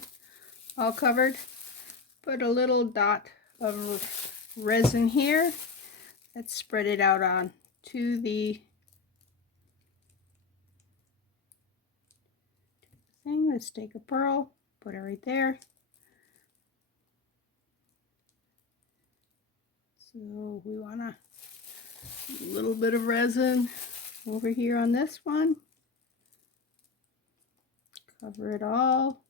all covered. Put a little dot of resin here. Let's spread it out on to the thing. Let's take a pearl, put it right there. So we want a little bit of resin over here on this one. Cover it all.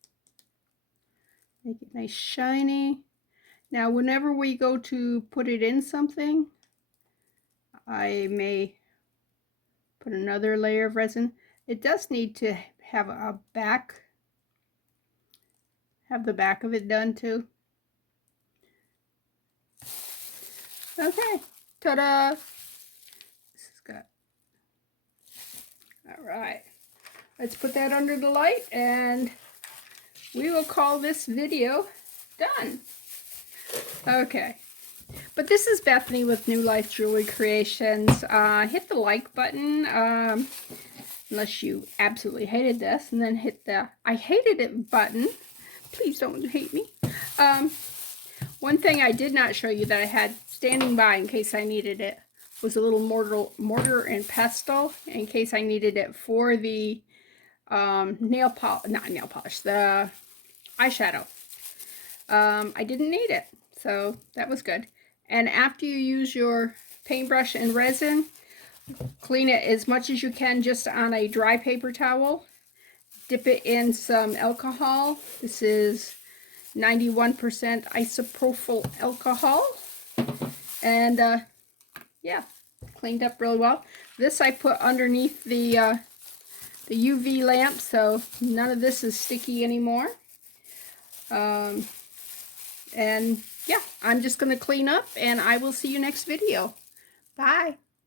Make it nice shiny. Now whenever we go to put it in something, I may put another layer of resin. It does need to have a back, have the back of it done too. Okay, ta-da! This is good. All right, let's put that under the light and we will call this video done. Okay. But this is Bethany with New Life Jewelry Creations. Hit the like button unless you absolutely hated this, and then hit the I hated it button. Please don't hate me. One thing I did not show you that I had standing by in case I needed it was a little mortar and pestle in case I needed it for the not nail polish, the eyeshadow. I didn't need it, so that was good. And after you use your paintbrush and resin, clean it as much as you can just on a dry paper towel. Dip it in some alcohol. This is 91% isopropyl alcohol. And yeah, cleaned up real well. This I put underneath the UV lamp, so none of this is sticky anymore. And yeah, I'm just going to clean up and I will see you next video. Bye.